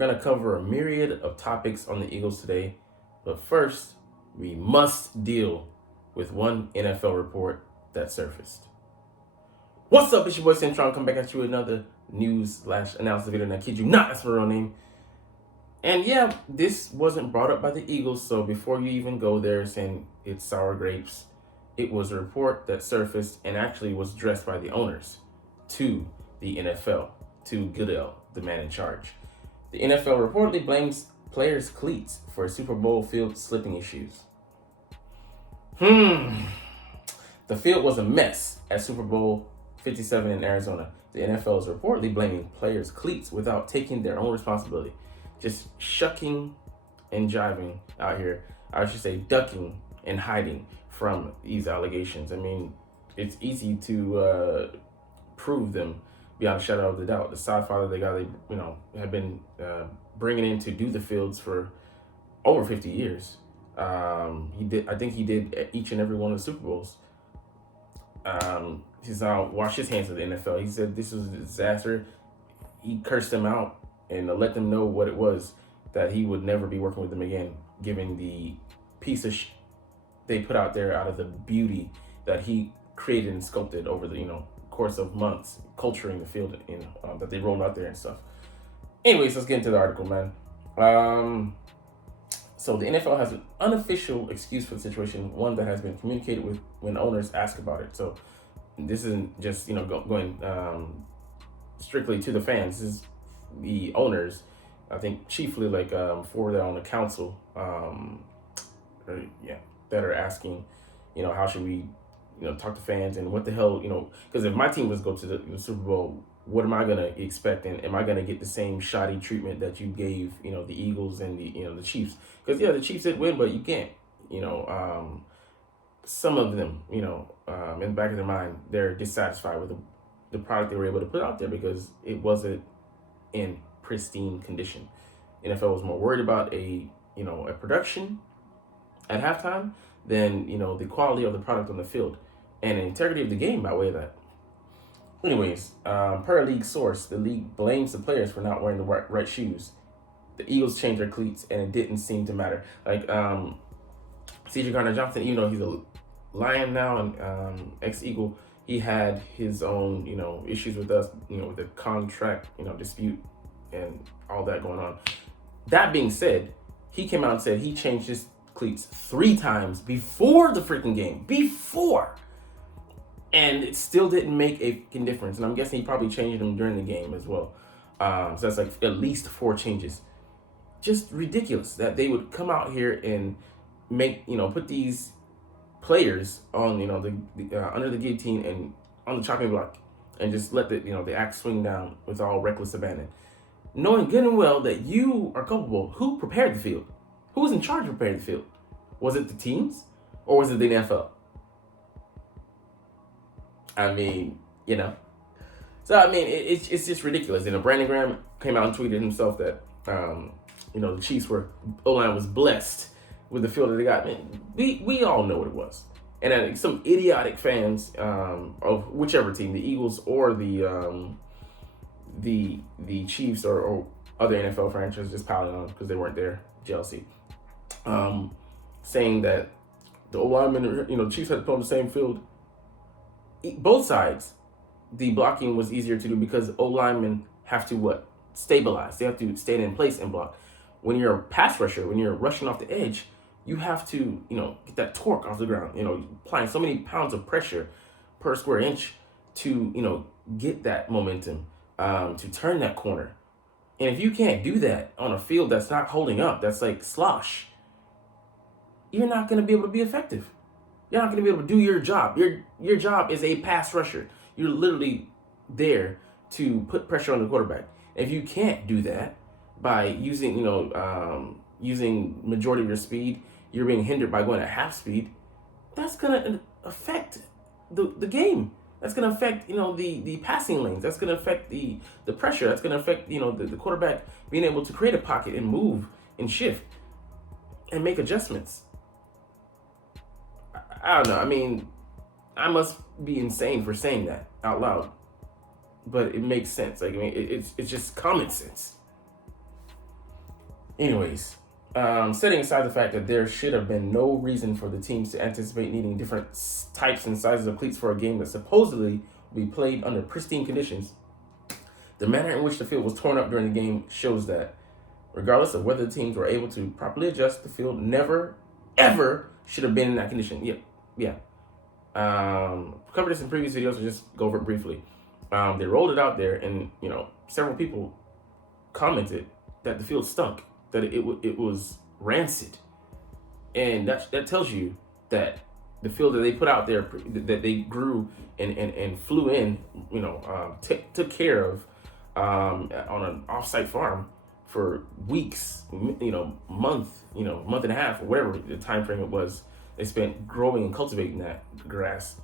We're going to cover a myriad of topics on the Eagles today, but first, we must deal with one NFL report that surfaced. What's up? It's your boy Cintron. Come back at you with another news/analysis video. And I kid you not, that's my real name. And yeah, this wasn't brought up by the Eagles, so before you even go there saying it's sour grapes, it was a report that surfaced and actually was addressed by the owners to the NFL, to Goodell, the man in charge. The NFL reportedly blames players' cleats for Super Bowl field slipping issues. The field was a mess at Super Bowl 57 in Arizona. The NFL is reportedly blaming players' cleats without taking their own responsibility. Just shucking and jiving out here. I should say ducking and hiding from these allegations. I mean, it's easy to prove them beyond a shadow of the doubt. The Godfather, the guy they have been bringing in to do the fields for over 50 years. I think he did each and every one of the Super Bowls. He's now washed his hands with the NFL. He said this was a disaster. He cursed them out and let them know what it was, that he would never be working with them again, given the piece of they put out there out of the beauty that he created and sculpted over the course of months, culturing the field that they rolled out there and stuff. Anyways, let's get into the article, man. So the NFL has an unofficial excuse for the situation, one that has been communicated with when owners ask about it. So this isn't just going strictly to the fans. This is the owners, I think chiefly for their own council, that are asking, how should we talk to fans, and what the hell, because if my team was to go to the Super Bowl, what am I gonna expect, and am I gonna get the same shoddy treatment that you gave the Eagles and the Chiefs? Because the Chiefs did win, but you can't some of them in the back of their mind, they're dissatisfied with the product they were able to put out there because it wasn't in pristine condition. NFL was more worried about a production at halftime than the quality of the product on the field and the integrity of the game by way of that. Anyways, per a league source, the league blames the players for not wearing the right shoes. The Eagles changed their cleats and it didn't seem to matter. C.J. Gardner-Johnson, even though he's a Lion now and ex-Eagle, he had his own issues with us, with the contract dispute and all that going on. That being said, he came out and said he changed his cleats 3 times before the freaking game. And it still didn't make a fucking difference. And I'm guessing he probably changed them during the game as well. So that's at least 4 changes. Just ridiculous that they would come out here and make, put these players on, the under the guillotine and on the chopping block and just let the axe swing down with all reckless abandon. Knowing good and well that you are culpable. Who prepared the field? Who was in charge of preparing the field? Was it the teams or was it the NFL? I mean, So, I mean, it's just ridiculous. Brandon Graham came out and tweeted himself that, the Chiefs O-line was blessed with the field that they got. Man, we all know what it was. And some idiotic fans of whichever team, the Eagles or the Chiefs or other NFL franchises, just piling on because they weren't there, jealousy, saying that the O-linemen, the Chiefs had to play on the same field. Both sides, the blocking was easier to do because O-linemen have to stabilize. They have to stay in place and block. When you're a pass rusher, when you're rushing off the edge, you have to, get that torque off the ground, applying so many pounds of pressure per square inch to, get that momentum, to turn that corner. And if you can't do that on a field that's not holding up, that's like slosh, you're not going to be able to be effective. You're not going to be able to do your job. Your job is a pass rusher. You're literally there to put pressure on the quarterback. If you can't do that by using, using majority of your speed, you're being hindered by going at half speed. That's going to affect the game. That's going to affect, the passing lanes. That's going to affect the pressure. That's going to affect, the quarterback being able to create a pocket and move and shift and make adjustments. I don't know. I mean, I must be insane for saying that out loud, but it makes sense. It's just common sense. Anyways, setting aside the fact that there should have been no reason for the teams to anticipate needing different types and sizes of cleats for a game that supposedly will be played under pristine conditions, the manner in which the field was torn up during the game shows that, regardless of whether the teams were able to properly adjust, the field never, ever should have been in that condition. Yeah. Covered this in previous videos, so just go over it briefly. They rolled it out there, and several people commented that the field stunk, that it was rancid, and that tells you that the field that they put out there, that they grew and flew in, took care of on an offsite farm for weeks, month and a half, or whatever the time frame it was they spent growing and cultivating that grass,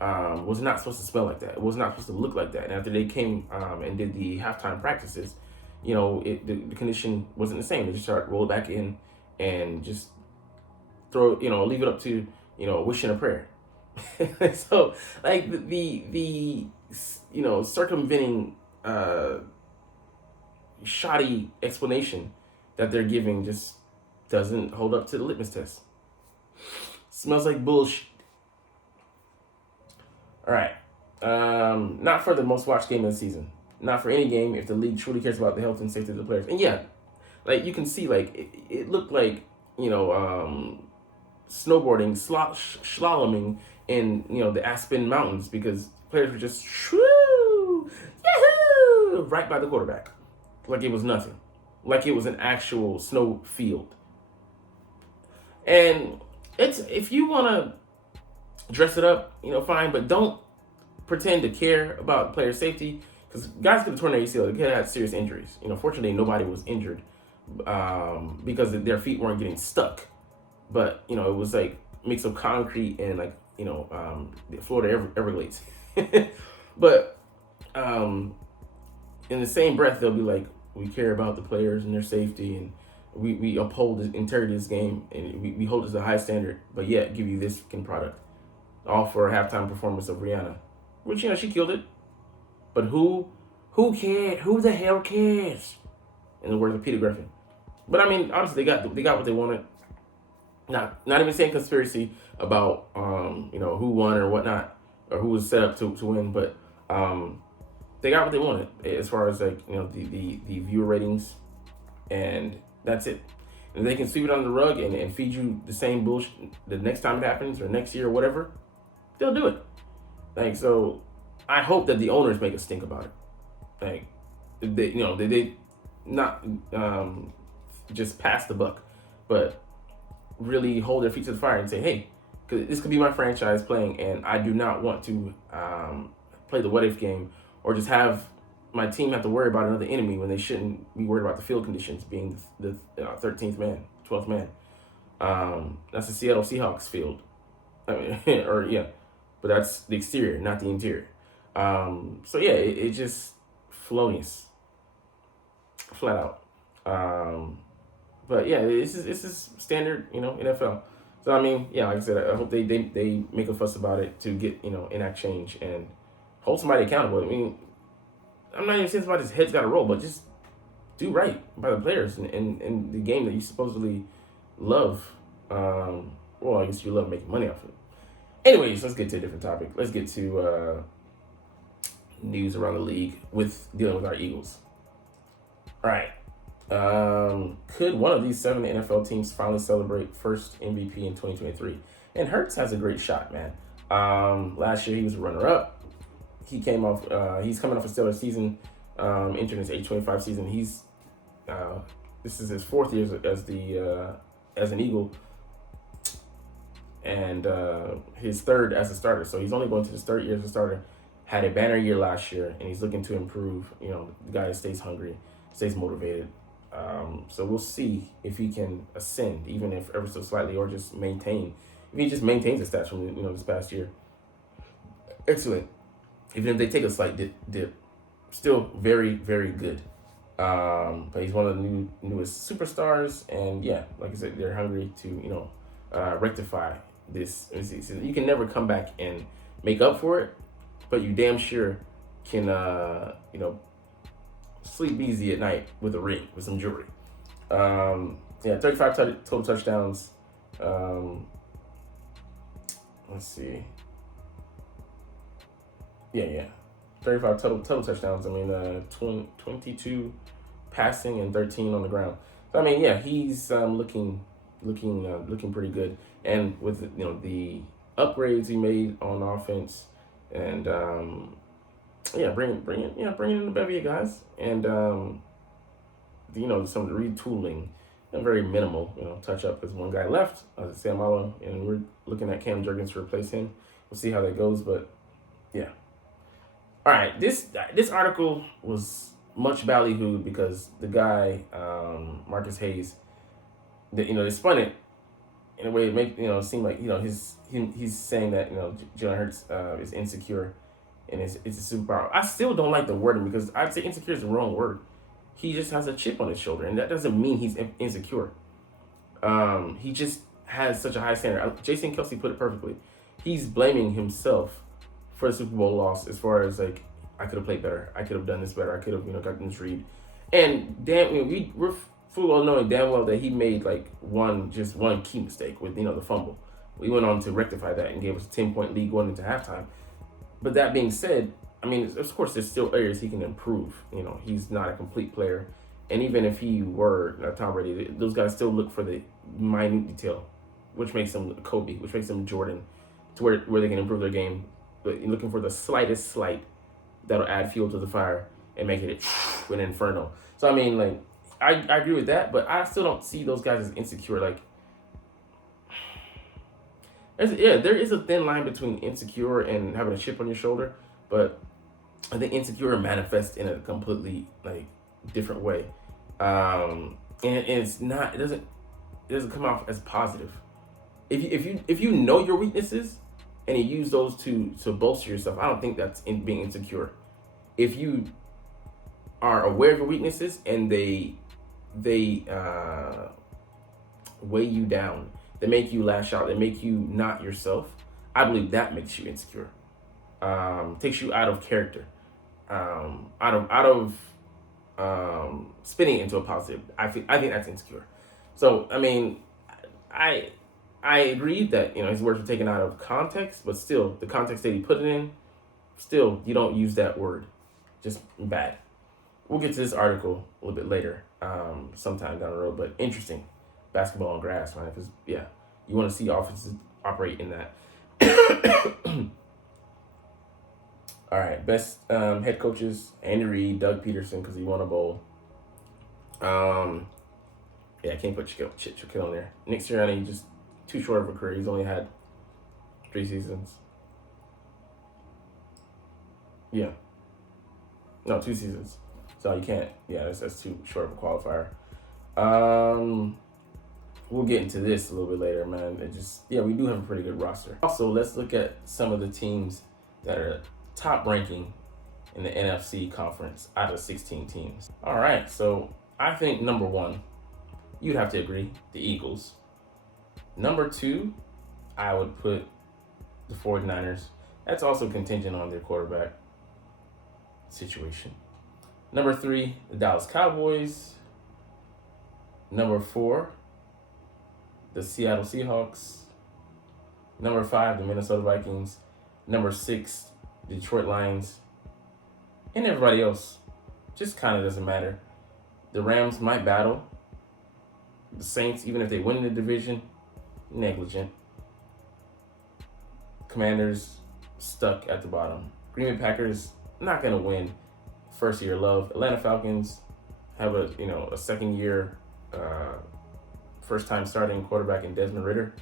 was not supposed to smell like that. It was not supposed to look like that. And after they came and did the halftime practices, the condition wasn't the same. They just started roll it back in and just leave it up to, a wish and a prayer. So like the circumventing shoddy explanation that they're giving just doesn't hold up to the litmus test. Smells like bullshit. All right. Not for the most watched game of the season. Not for any game if the league truly cares about the health and safety of the players. And yeah, like you can see, like it looked like snowboarding, slaloming in the Aspen Mountains, because players were just yahoo, right by the quarterback, like it was nothing, like it was an actual snow field. And if you want to dress it up, fine, but don't pretend to care about player safety, because guys could have torn their ACL. They could have had serious injuries. Fortunately, nobody was injured because their feet weren't getting stuck. But it was like mix of concrete and the Florida Everglades. But in the same breath, they'll be like, we care about the players and their safety, and we uphold the integrity of this game, and we hold it to a high standard, but yet give you this fucking product, all for a halftime performance of Rihanna, which she killed it. But who cared? Who the hell cares? In the words of Peter Griffin. But I mean, honestly, they got what they wanted. Not even saying conspiracy about who won or whatnot, or who was set up to win, but they got what they wanted as far as the viewer ratings, and that's it. And they can sweep it under the rug and feed you the same bullshit the next time it happens, or next year or whatever, they'll do it. So I hope that the owners make us think about it. They not just pass the buck, but really hold their feet to the fire and say, hey, because this could be my franchise playing, and I do not want to play the what if game, or just have my team have to worry about another enemy when they shouldn't be worried about the field conditions being the 13th man, 12th man. That's the Seattle Seahawks field. But that's the exterior, not the interior. So yeah, it just flowiness, flat out. But yeah, this is standard, NFL. So I mean, yeah, like I said, I hope they make a fuss about it to get enact change and hold somebody accountable. I mean, I'm not even saying somebody's head's got to roll, but just do right by the players and the game that you supposedly love. Well, I guess you love making money off of it. Anyways, let's get to a different topic. Let's get to news around the league with dealing with our Eagles. All right. Could one of these 7 NFL teams finally celebrate first MVP in 2023? And Hurts has a great shot, man. Last year he was a runner-up. He came off. He's coming off a stellar season, entering his age 25 season. He's this is his 4th year as an Eagle, and his 3rd as a starter. So he's only going to his 3rd year as a starter. Had a banner year last year, and he's looking to improve. The guy stays hungry, stays motivated. So we'll see if he can ascend, even if ever so slightly, or just maintain. If he just maintains his stats from this past year, excellent. Even if they take a slight dip, still very, very good. But he's one of the newest superstars, and yeah, like I said, they're hungry to rectify this season. You can never come back and make up for it, but you damn sure can sleep easy at night with a ring, with some jewelry. Yeah, 35 total touchdowns. Um, let's see. Yeah. 35 total touchdowns. I mean, 22 passing and 13 on the ground. So I mean, yeah, he's looking pretty good. And with the upgrades he made on offense, and yeah, bringing in the bevy of guys, and some of the retooling, very minimal, touch up because one guy left, Sam Allen, and we're looking at Cam Jurgens to replace him. We'll see how that goes, but yeah. All right, this article was much ballyhooed because the guy Marcus Hayes, they spun it in a way to make seem like he's saying that Jalen Hurts is insecure and it's a superpower. I still don't like the wording because I'd say insecure is the wrong word. He just has a chip on his shoulder, and that doesn't mean he's insecure. He just has such a high standard. Jason Kelsey put it perfectly. He's blaming himself for the Super Bowl loss as far as like, I could have played better. I could have done this better. I could have gotten this read. And we're full well knowing damn well that he made like one key mistake with the fumble. We went on to rectify that and gave us a 10-point lead going into halftime. But that being said, I mean, of course, there's still areas he can improve. He's not a complete player. And even if he were Tom Brady, those guys still look for the minute detail, which makes them Kobe, which makes them Jordan, to where they can improve their game. But you're looking for the slightest slight that'll add fuel to the fire and make it an inferno. So, I mean, like, I agree with that, but I still don't see those guys as insecure. Like, there is a thin line between insecure and having a chip on your shoulder, but I think insecure manifests in a completely like different way, and it's not. It doesn't come off as positive. If you know your weaknesses and you use those to bolster yourself, I don't think that's being insecure. If you are aware of your weaknesses and they weigh you down, they make you lash out, they make you not yourself, I believe that makes you insecure. Takes you out of character, out of spinning into a positive. I think that's insecure. So I mean, I agree that his words were taken out of context, but still the context that he put it in, still you don't use that word. Just bad. We'll get to this article a little bit later, sometime down the road, but interesting. Basketball on grass, man, because yeah, you want to see offenses operate in that. All right, best head coaches: Andy Reid, Doug Peterson, because he won a bowl. Yeah, I can't put Shaquille on there. Nick Sirianni, just too short of a career. He's only had 3 seasons. Yeah, no, 2 seasons. So you can't. Yeah, that's too short of a qualifier. We'll get into this a little bit later, man. We do have a pretty good roster. Also, let's look at some of the teams that are top ranking in the NFC conference out of 16 teams. All right, so I think number 1, you'd have to agree, the Eagles. Number 2, I would put the 49ers. That's also contingent on their quarterback situation. Number 3, the Dallas Cowboys. Number 4, the Seattle Seahawks. Number 5, the Minnesota Vikings. Number 6, Detroit Lions. And everybody else just kind of doesn't matter. The Rams might battle. The Saints, even if they win the division, negligent. Commanders, stuck at the bottom. Green Bay Packers, not going to win. First year love. Atlanta Falcons have a second year, first time starting quarterback in Desmond Ridder.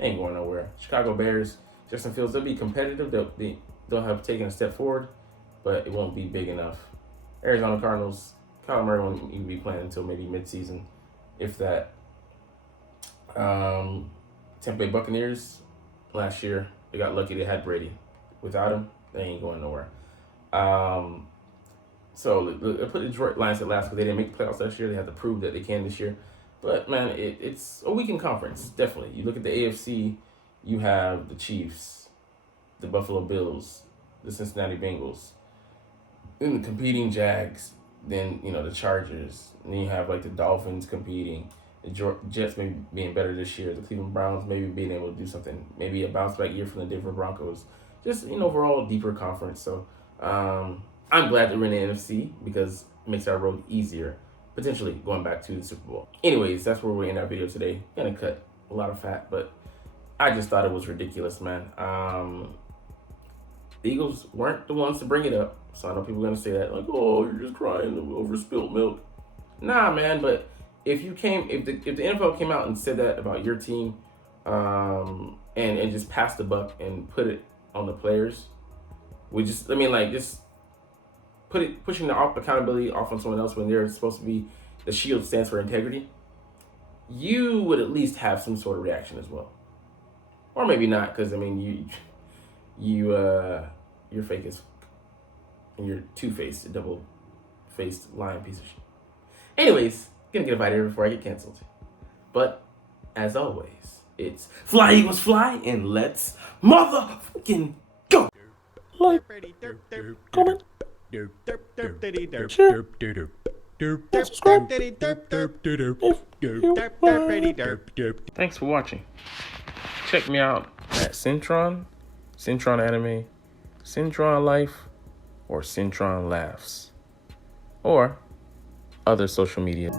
Ain't going nowhere. Chicago Bears, Justin Fields, they'll be competitive. They'll have taken a step forward, but it won't be big enough. Arizona Cardinals, Kyler Murray won't even be playing until maybe midseason, if that. Tampa Bay Buccaneers, last year, they got lucky they had Brady. Without him, they ain't going nowhere. So I put the Detroit Lions at last because they didn't make the playoffs last year. They have to prove that they can this year. But, man, it's a weakened conference, definitely. You look at the AFC, you have the Chiefs, the Buffalo Bills, the Cincinnati Bengals, and the competing Jags, then the Chargers, and then you have like the Dolphins competing, the Jets maybe being better this year, the Cleveland Browns maybe being able to do something, maybe a bounce back year from the Denver Broncos. Just overall deeper conference. So I'm glad that we're in the NFC because it makes our road easier, potentially going back to the Super Bowl. Anyways, that's where we end our video today. Gonna cut a lot of fat, but I just thought it was ridiculous, man. The Eagles weren't the ones to bring it up, so I know people are gonna say that, like, "Oh, you're just crying over spilt milk." Nah, man. But if the NFL came out and said that about your team, and just passed the buck and put it on the players, just pushing the accountability off on someone else when they're supposed to be the shield stands for integrity, you would at least have some sort of reaction as well, or maybe not, because you're fake as, and you're two-faced, a double-faced lying piece of shit. Anyways, gonna get invited before I get canceled. But as always, it's fly Eagles fly, and let's motherfucking go. Like, comment, share, and subscribe if you like. Thanks for watching. Check me out at Cintron Anime, Cintron Life, or Cintron Laughs, or other social media.